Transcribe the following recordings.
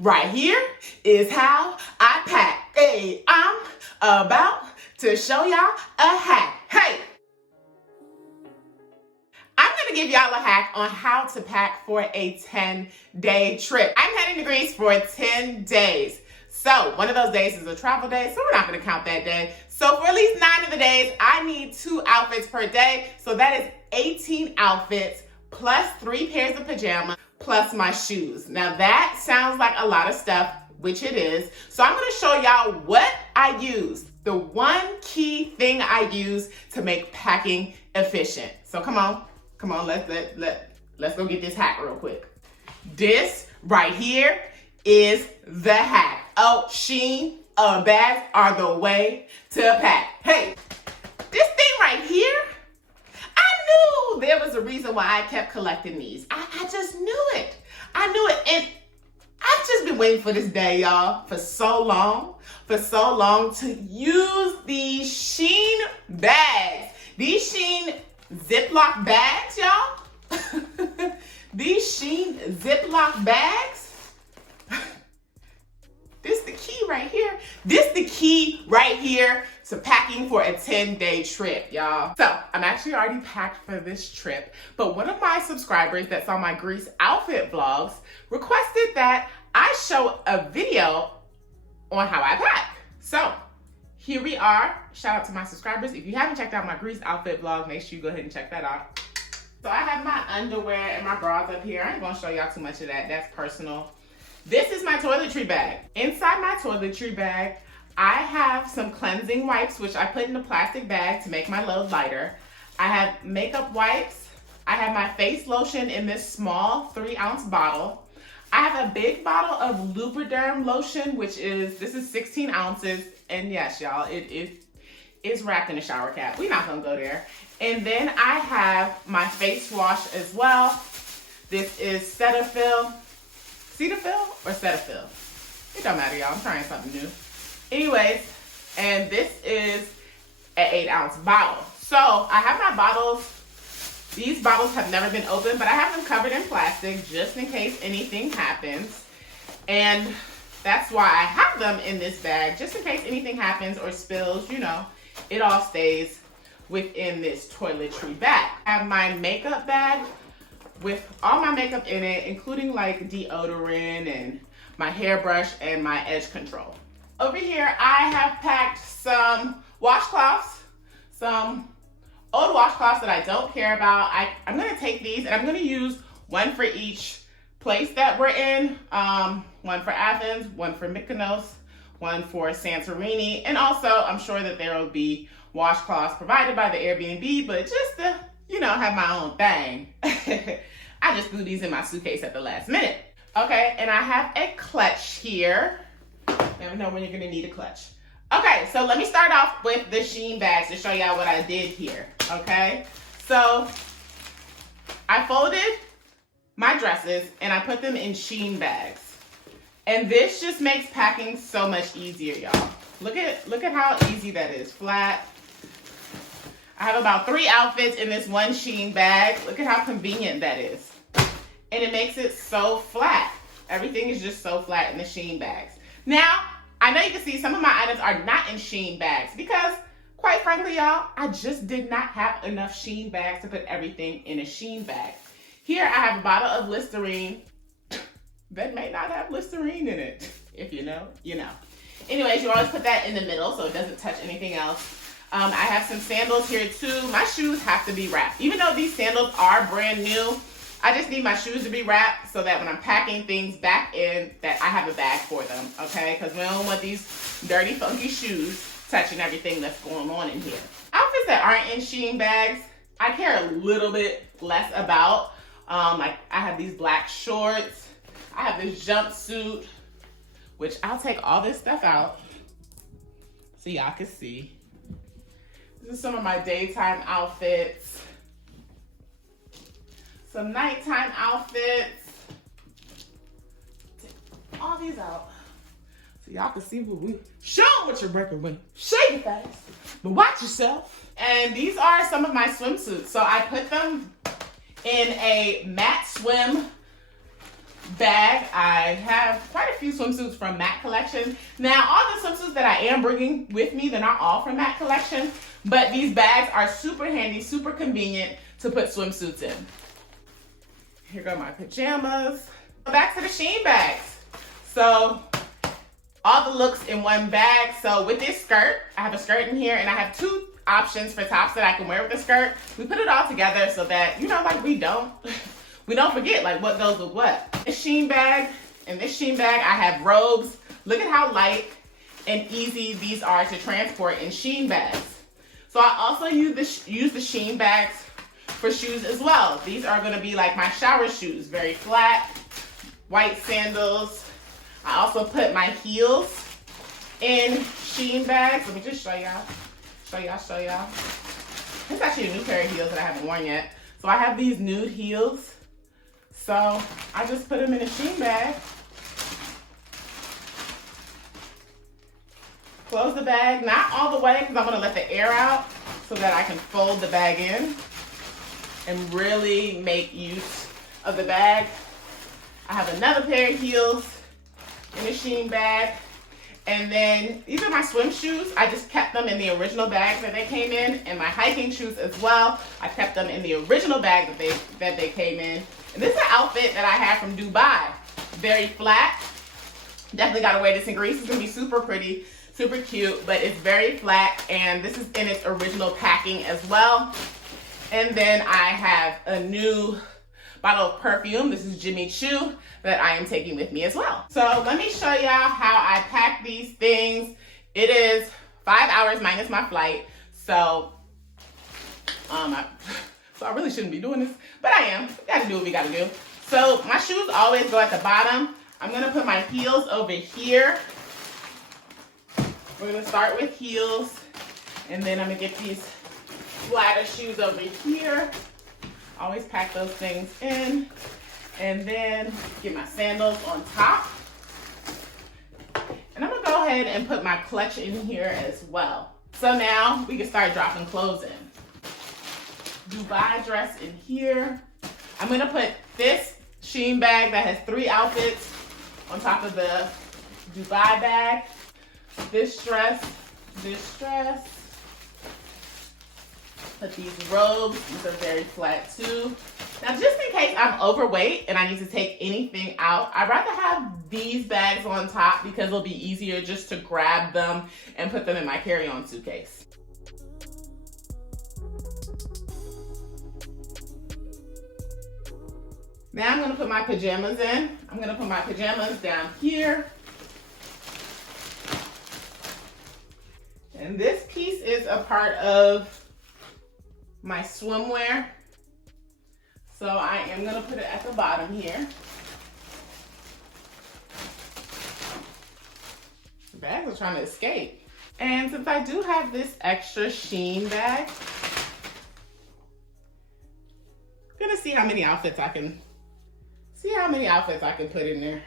right here is how I pack. Hey, I'm about to show y'all a hack. Hey, I'm gonna give y'all a hack on how to pack for a 10-day trip. I'm heading to Greece for 10 days. So one of those days is a travel day, so we're not gonna count that day. So for at least 9 of the days, I need 2 outfits per day. So that is 18 outfits plus 3 pairs of pajamas plus my shoes. Now that sounds like a lot of stuff, which it is. So I'm gonna show y'all what I use. The one key thing I use to make packing efficient. So come on, let's go get this hack real quick. This right here is the hack. Oh, Shein bags are the way to pack. Hey, this thing right here, I knew there was a reason why I kept collecting these. I just knew it. I knew it. And I've just been waiting for this day, y'all, for so long to use these Shein bags. These Shein Ziploc bags, y'all. These Shein Ziploc bags. This the key right here. This the key right here to packing for a 10-day trip, y'all. So I'm actually already packed for this trip, but one of my subscribers that saw my Greece outfit vlogs requested that I show a video on how I pack. So here we are. Shout out to my subscribers. If you haven't checked out my Greece outfit vlog, make sure you go ahead and check that out. So I have my underwear and my bras up here. I ain't gonna show y'all too much of that. That's personal. This is my toiletry bag. Inside my toiletry bag, I have some cleansing wipes, which I put in a plastic bag to make my load lighter. I have makeup wipes. I have my face lotion in this small 3-ounce bottle. I have a big bottle of Lubriderm lotion, this is 16 ounces. And yes, y'all, it is wrapped in a shower cap. We're not gonna go there. And then I have my face wash as well. This is Cetaphil. Cetaphil or Cetaphil? It don't matter, y'all. I'm trying something new. Anyways, and this is an 8-ounce bottle. So I have my bottles. These bottles have never been opened, but I have them covered in plastic just in case anything happens. And that's why I have them in this bag, just in case anything happens or spills, you know, it all stays within this toiletry bag. I have my makeup bag with all my makeup in it, including like deodorant and my hairbrush and my edge control. Over here, I have packed some washcloths, some old washcloths that I don't care about. I'm gonna take these and I'm gonna use one for each place that we're in. One for Athens, one for Mykonos, one for Santorini, and also I'm sure that there will be washcloths provided by the Airbnb, but just to, you know, have my own thing. I just threw these in my suitcase at the last minute. Okay, and I have a clutch here. Never know when you're gonna need a clutch. Okay, so let me start off with the Shein bags to show y'all what I did here, okay? So I folded my dresses and I put them in Shein bags. And this just makes packing so much easier, y'all. Look at how easy that is, flat. I have about 3 outfits in this one Shein bag. Look at how convenient that is. And it makes it so flat. Everything is just so flat in the Shein bags. Now, I know you can see some of my items are not in Shein bags because, quite frankly, y'all, I just did not have enough Shein bags to put everything in a Shein bag. Here, I have a bottle of Listerine that may not have Listerine in it. If you know, you know. Anyways, you always put that in the middle so it doesn't touch anything else. I have some sandals here too. My shoes have to be wrapped. Even though these sandals are brand new, I just need my shoes to be wrapped so that when I'm packing things back in, that I have a bag for them, okay? Because we don't want these dirty, funky shoes touching everything that's going on in here. Outfits that aren't in Shein bags, I care a little bit less about. Like I have these black shorts. I have this jumpsuit, which I'll take all this stuff out so y'all can see. This is some of my daytime outfits. Some nighttime outfits. Take all these out so y'all can see what we show what you're working with. Shake your face, but watch yourself. And these are some of my swimsuits. So I put them in a matte swim bag. I have have quite a few swimsuits from MAC collection. Now, all the swimsuits that I am bringing with me, they're not all from MAC collection, but these bags are super handy, super convenient to put swimsuits in. Here go my pajamas. Back to the Shein bags. So, all the looks in one bag. So with this skirt, I have a skirt in here and I have two options for tops that I can wear with the skirt. We put it all together so that, you know, like we don't forget like what goes with what. This Shein bag, in this Shein bag, I have robes. Look at how light and easy these are to transport in Shein bags. So I also use the Shein bags for shoes as well. These are gonna be like my shower shoes, very flat, white sandals. I also put my heels in Shein bags. Let me just show y'all. It's actually a new pair of heels that I haven't worn yet. So I have these nude heels. So I just put them in a Shein bag. Close the bag, not all the way because I'm gonna let the air out so that I can fold the bag in and really make use of the bag. I have another pair of heels in a Shein bag. And then these are my swim shoes. I just kept them in the original bag that they came in. And my hiking shoes as well. I kept them in the original bag that they came in. And this is an outfit that I had from Dubai. Very flat. Definitely gotta wear this in Greece. It's gonna be super pretty, super cute, but it's very flat. And this is in its original packing as well. And then I have a new bottle of perfume. This is Jimmy Choo that I am taking with me as well. So let me show y'all how I pack these things. It is 5 hours minus my flight. So I really shouldn't be doing this, but I am. We gotta do what we gotta do. So my shoes always go at the bottom. I'm gonna put my heels over here. We're gonna start with heels, and then I'm gonna get these flatter shoes over here. Always pack those things in. And then get my sandals on top. And I'm gonna go ahead and put my clutch in here as well. So now we can start dropping clothes in. Dubai dress in here. I'm gonna put this Shein bag that has 3 outfits on top of the Dubai bag. This dress. Put these robes, these are very flat too. Now just in case I'm overweight and I need to take anything out, I'd rather have these bags on top because it'll be easier just to grab them and put them in my carry-on suitcase. Now I'm gonna put my pajamas in. I'm gonna put my pajamas down here. And this piece is a part of my swimwear. So I am gonna put it at the bottom here. The bags are trying to escape. And since I do have this extra Shein bag, I'm gonna see how many outfits I can put in there.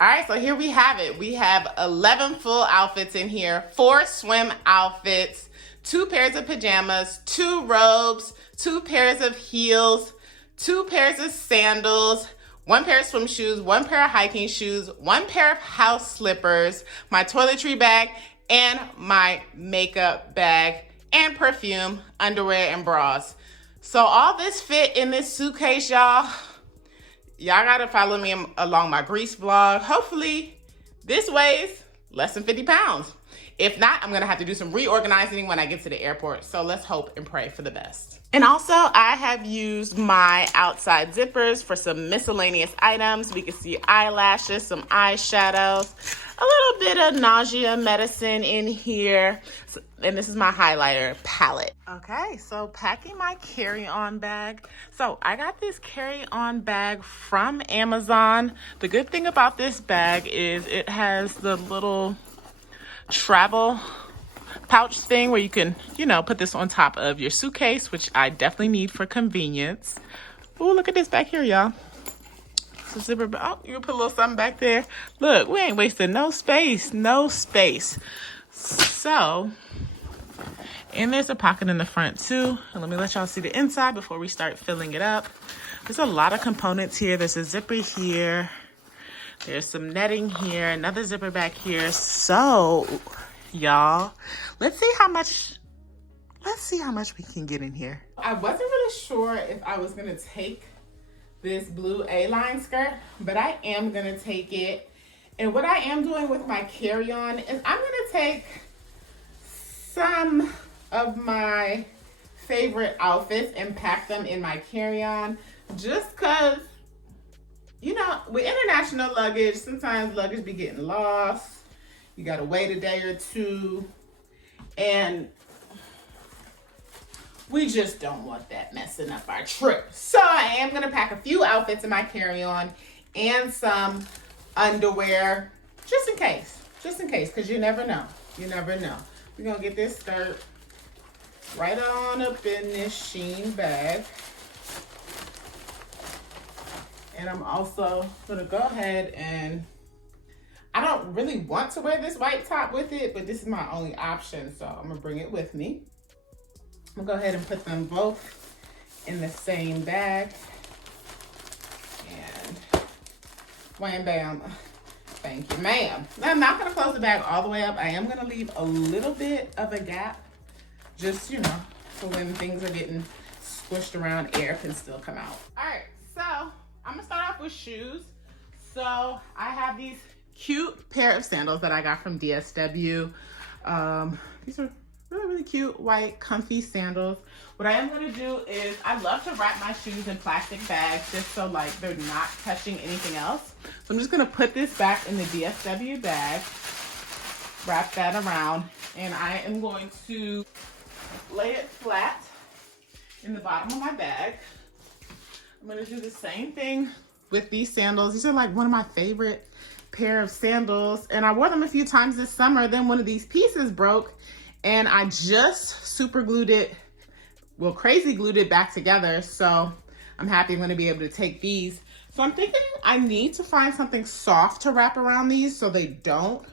All right, so here we have it. We have 11 full outfits in here, 4 swim outfits, 2 pairs of pajamas, 2 robes, 2 pairs of heels, 2 pairs of sandals, 1 pair of swim shoes, 1 pair of hiking shoes, 1 pair of house slippers, my toiletry bag, and my makeup bag, and perfume, underwear, and bras. So all this fit in this suitcase, y'all. Y'all gotta follow me along my Greece vlog. Hopefully this weighs less than 50 pounds. If not, I'm gonna have to do some reorganizing when I get to the airport. So let's hope and pray for the best. And also I have used my outside zippers for some miscellaneous items. We can see eyelashes, some eyeshadows, a little bit of nausea medicine in here, And this is my highlighter palette. Okay, so packing my carry-on bag. So I got this carry-on bag from Amazon. The good thing about this bag is it has the little travel pouch thing where you can, you know, put this on top of your suitcase, which I definitely need for convenience. Oh, look at this back here, y'all. So zipper, oh, you can put a little something back there. Look, we ain't wasting no space, no space. So, and there's a pocket in the front too. And let me let y'all see the inside before we start filling it up. There's a lot of components here. There's a zipper here. There's some netting here, another zipper back here. So, y'all, let's see how much we can get in here. I wasn't really sure if I was gonna take this blue A-line skirt, but I am gonna take it. And what I am doing with my carry-on is I'm gonna take some of my favorite outfits and pack them in my carry-on, just cause, you know, with international luggage, sometimes luggage be getting lost. You gotta wait a day or two, and we just don't want that messing up our trip. So I am gonna pack a few outfits in my carry-on and some underwear, just in case, because you never know, We're gonna get this skirt right on up in this Shein bag. And I'm also gonna go ahead and, I don't really want to wear this white top with it, but this is my only option, so I'm gonna bring it with me. I'm gonna go ahead and put them both in the same bag. And wham bam. Thank you, ma'am. Now, I'm not gonna close the bag all the way up. I am gonna leave a little bit of a gap, just, you know, for when things are getting squished around, air can still come out. All right, so I'm gonna start off with shoes. So I have these cute pair of sandals that I got from DSW. These are really cute, white, comfy sandals. What I am gonna do is, I love to wrap my shoes in plastic bags just so like they're not touching anything else. So I'm just gonna put this back in the DSW bag, wrap that around, and I am going to lay it flat in the bottom of my bag. I'm gonna do the same thing with these sandals. These are like one of my favorite pair of sandals, and I wore them a few times this summer. Then one of these pieces broke, and I just super glued it, well, crazy glued it back together. So I'm happy I'm gonna be able to take these. So I'm thinking I need to find something soft to wrap around these so they don't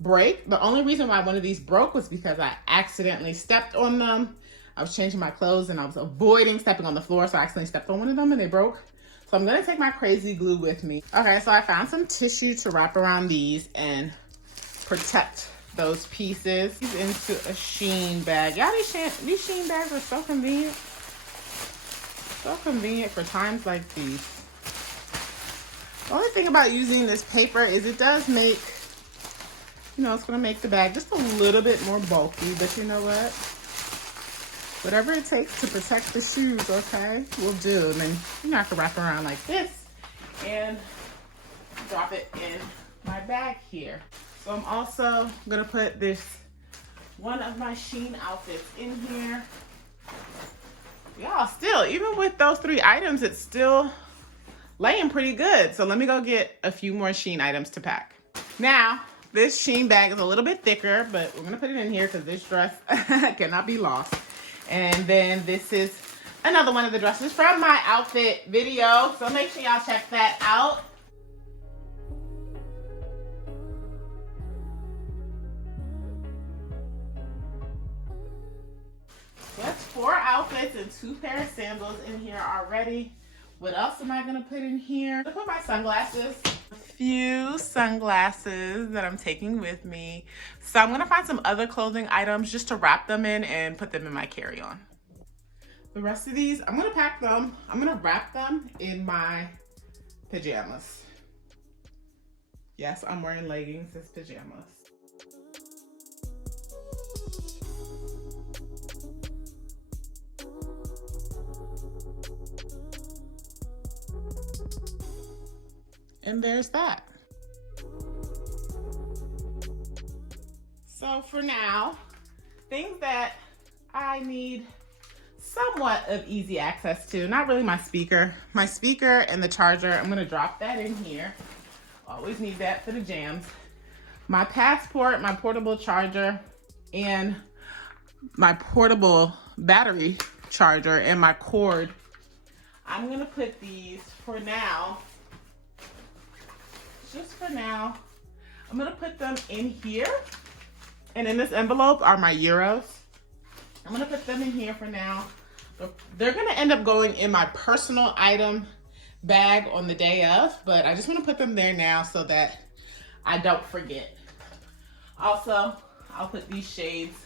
break. The only reason why one of these broke was because I accidentally stepped on them. I was changing my clothes and I was avoiding stepping on the floor, so I accidentally stepped on one of them and they broke. So I'm gonna take my crazy glue with me. Okay, so I found some tissue to wrap around these and protect those pieces into a Shein bag. Y'all, these Shein bags are so convenient. So convenient for times like these. The only thing about using this paper is it does make, you know, it's gonna make the bag just a little bit more bulky, but you know what? Whatever it takes to protect the shoes, okay, will do. And then you have to wrap around like this and drop it in my bag here. So I'm also gonna put this, one of my Shein outfits in here. Y'all, still, even with those 3 items, it's still laying pretty good. So let me go get a few more Shein items to pack. Now, this Shein bag is a little bit thicker, but we're gonna put it in here because this dress cannot be lost. And then this is another one of the dresses from my outfit video. So make sure y'all check that out. That's 4 outfits and 2 pair of sandals in here already. What else am I gonna put in here? I'm gonna put my sunglasses. A few sunglasses that I'm taking with me. So I'm gonna find some other clothing items just to wrap them in and put them in my carry-on. The rest of these, I'm gonna pack them. I'm gonna wrap them in my pajamas. Yes, I'm wearing leggings as pajamas. And there's that. So for now, things that I need somewhat of easy access to. Not really my speaker. My speaker and the charger, I'm gonna drop that in here. Always need that for the jams. My passport, my portable charger, and my portable battery charger, and my cord. I'm gonna put these for now, just for now. I'm gonna put them in here. And in this envelope are my euros. I'm gonna put them in here for now. They're gonna end up going in my personal item bag on the day of, but I just wanna put them there now so that I don't forget. Also, I'll put these shades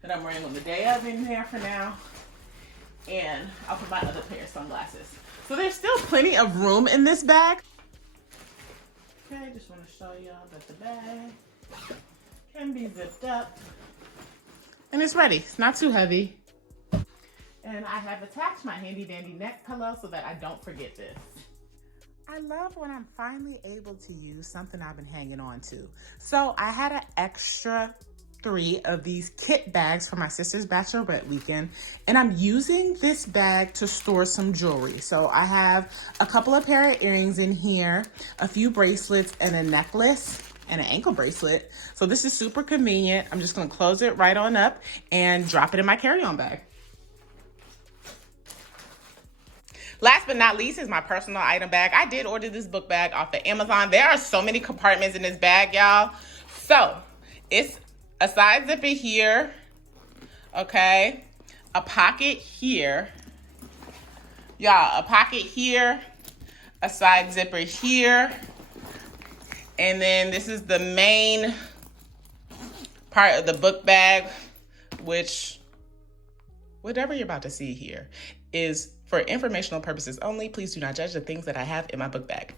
that I'm wearing on the day of in there for now. And I'll put my other pair of sunglasses. So there's still plenty of room in this bag. Okay, just wanna show y'all that the bag can be zipped up. And it's ready, it's not too heavy. And I have attached my handy dandy neck pillow so that I don't forget this. I love when I'm finally able to use something I've been hanging on to. So I had an extra 3 of these kit bags for my sister's bachelorette weekend, and I'm using this bag to store some jewelry. So I have a couple of pair of earrings in here, a few bracelets, and a necklace, and an ankle bracelet. So this is super convenient. I'm just gonna close it right on up and drop it in my carry-on bag. Last but not least is my personal item bag. I did order this book bag off of Amazon. There are so many compartments in this bag, y'all. So it's a side zipper here, okay? A pocket here. Y'all, a pocket here, a side zipper here. And then this is the main part of the book bag, which, whatever you're about to see here, is for informational purposes only. Please do not judge the things that I have in my book bag.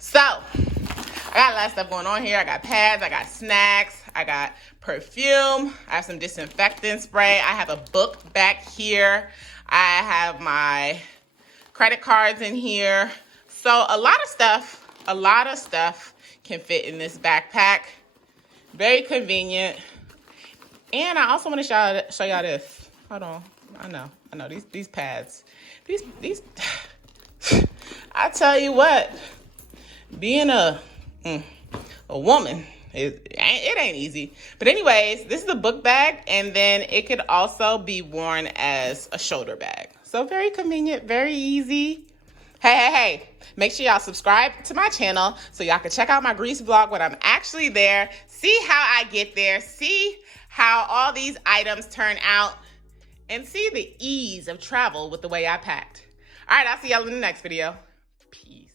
So, I got a lot of stuff going on here. I got pads, I got snacks, I got perfume, I have some disinfectant spray, I have a book back here, I have my credit cards in here. So a lot of stuff can fit in this backpack. Very convenient. And I also want to show y'all this. Hold on. I know. These pads. These I tell you what, being a woman, it ain't easy. But anyways, this is a book bag, and then it could also be worn as a shoulder bag. So very convenient, very easy. Hey, make sure y'all subscribe to my channel so y'all can check out my Greece vlog when I'm actually there, see how I get there, see how all these items turn out, and see the ease of travel with the way I packed. All right, I'll see y'all in the next video. Peace.